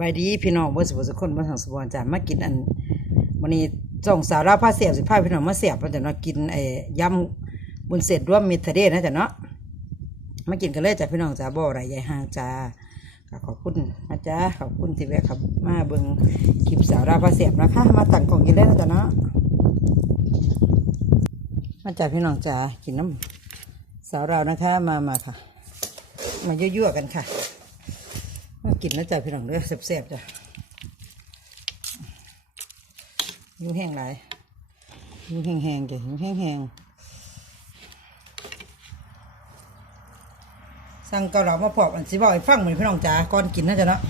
บายดีพี่น้องเบ่สุขสุขคนบ่สังสบอนจ้ะมากินอันวันนี้จ้องสาวราวผ้าเสียบสิพาพี่น้องมาเสียบเพิ่นจะเนาะกินไอ้ยำบุญเสร็จร่วมมิตรทะเลนะจ้ะเนาะมากินกันเลยจ้ะพี่น้องจ้าบ่อไรใหญ่ห่างจ้าขอบคุณนะจ๊ะขอบคุณที่แวะขับมาเบิ่งคลิปสาวราวผ้าเสียบนะคะ มาตั้งกล่องกินเลยนะจ้ะเนาะมาจ้ะพี่น้องจ้ากินน้ำสาวราวนะคะมามาค่ะ มายั่วๆกันค่ะ มากินนะจ๊ะพี่น้องเด้อแซ่บๆจ้ะยิ้มแห้งหลายยิ้มแห้งๆจ้ะยิ้มแห้งๆสั่งเกาเหลามาพอกอันสิบอกให้ฟังเหมือนพี่น้องจ๋าก่อนกินนะจ๊ะเนาะ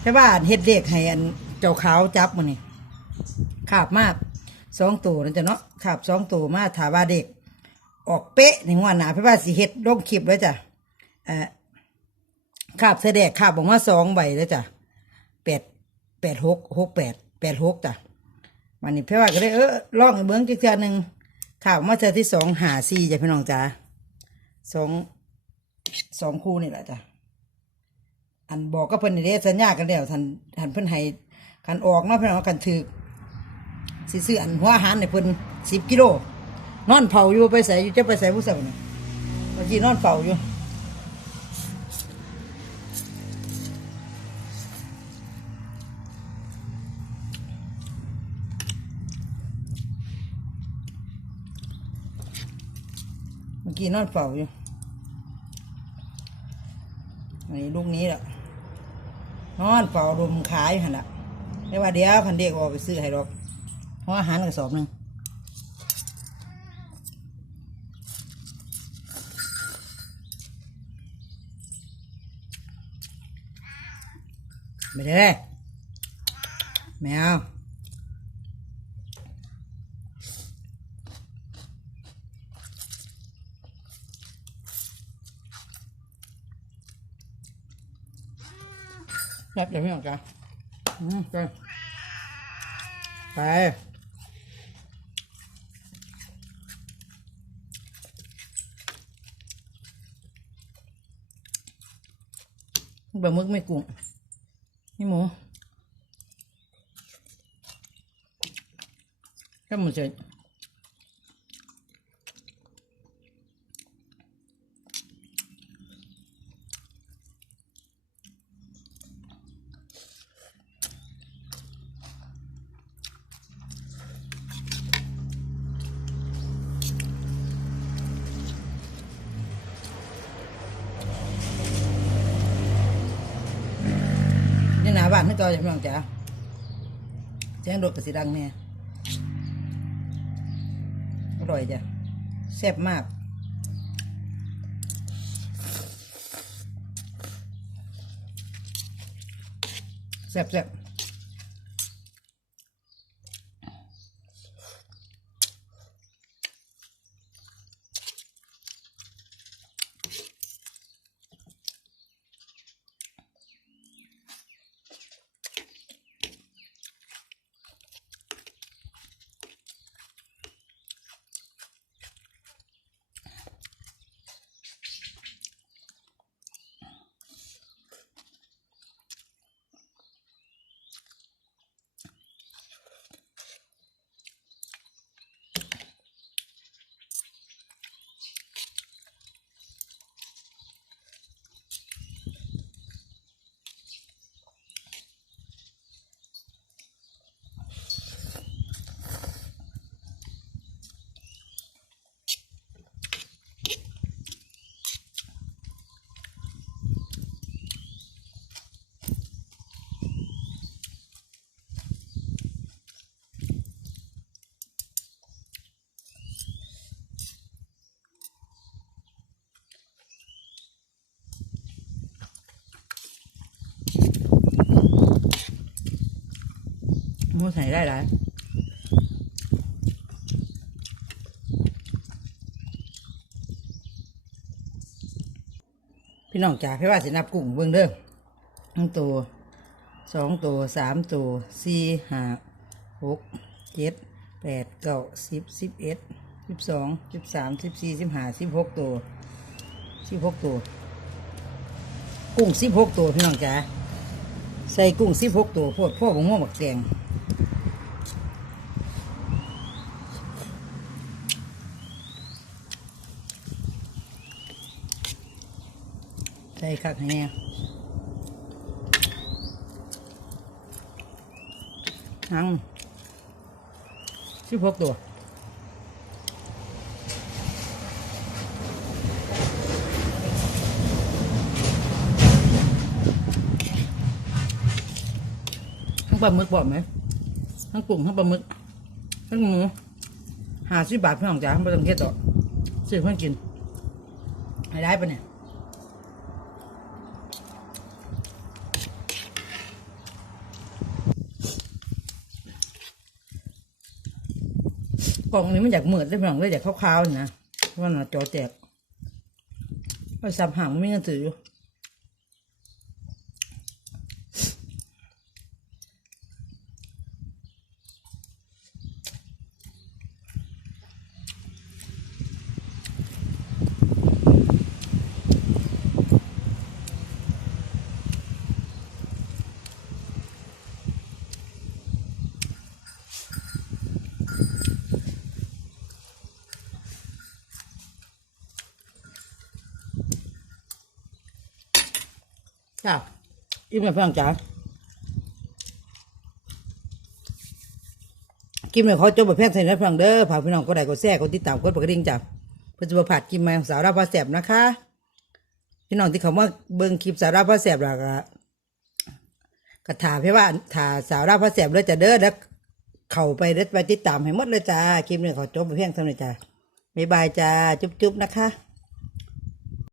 แต่ว่าเฮ็ดเด็กให้อันเจ้าขาวจับมันนี่ขาบมากสองตัวนะจ๊ะเนาะขาบสองตัวมาถาว่าเด็ก ออกเป๊ะในงวหนาพราะว่าสิเฮ็ดลงคลิปไว้จ้ะเอ่อ ขาบเสดกขาบออกมาสองใบแล้วจ้ะแปดแปดหกหกแปดแปดหกจ้ะวันนี้เพื่อว่าก็ได้เออลองให้เบิ้งจักเทื่อหนึ่งข่าบออกมาเทื่อที่สองหาสี่จ้ะพี่น้องจ้าสองสองคู่นี่แหละจ้ะอันบอกก็เพิ่นนี่เด้สัญญากันแล้วท่านท่านเพิ่นให้กันออกเนาะพี่น้องกันถือสิซื้ออันหัวอาหารในเพิ่นสิบกิโลนอนเผาอยู่ไปใส่อยู่จะไปใส่ผู้สาวนี่เมื่อกี้นอนเฝ้าอยู่ มื่อกี้นอนเฝ้าอยู่อันนี้ลูกนี้แหละนอนเฝ้าดมขายหันละได้ว่าเดี๋ยวคันเด็กออกไปซื้อให้หรอกเพราะอาหารกระสอบหนึ่งไม่ได้แมว รับเดี๋ยวพี่ออกจ้ะอืมไปไปบะหมึกไม่กุ้งนี่หมูก็หมูเสร็จานไม่ต่อยพี่น้องจ๋าแจ้งรถกระสีดังเนี่ยอร่อยจ้ะแซ่บมากแซ่บแซ่บห มูใส่ได้หลายพี่น้องจ๋าพี่ว่าสินับกุ้งเบิ่งเด้อหนึ่งตัวสองตัวสามตัวสี่ห้าหกเจ็ดแปดเก้าสิบสิบเอ็ดสิบสองสิบสามสิบสี่สิบห้าสิบหกตัวสิบหกตัว กุ้งสิบหกตัวพี่น้องจ๋าใส่กุ้งสิบหกตัวโพดพ่อของม่วงบักแกง ใส่คักให้แน่ทั้งสิบหกตัวทั้งปลาหมึกบอกไหมทั้งกุ้งทั้งปลาหมึกทั้งหมูหาสิบบาทเพื่อนของจ๋าไม่ต้องเทศต่อซื้อเพื่อนกินให้ได้ปะเนี่ย กล่องนี้มันอยากเหมือนได้เพื่อนเลยอยากขาวๆนะเพราะว่าหนาจอแจกไปสับหางมันไม่เงินถืออยู่ จ้า อิ่มเลยเพื่อนจ๋ากินเลยขอจบแบบแพงใส่นะเพื่อนเด้อฝากพี่น้องก็ได้ก็แซ่ก็ติดตามกดปกระดิ่งจ้ะเพื่อจะมาผัดกินมาสาวราพาแสบนะคะ พี่น้องที่เขามาเบิ่งคลิปสาวราพาแสบแล้วก็กระถาพี่ว่าถาสาวราพาแสบเลยจะเด้อแล้วเข้าไปเด้อไปติดตามให้หมดเลยจ้าคลิปนี้ขอจบแบบแพงเท่านี้จ้าบ๊ายบายจ้าจุ๊บๆนะคะ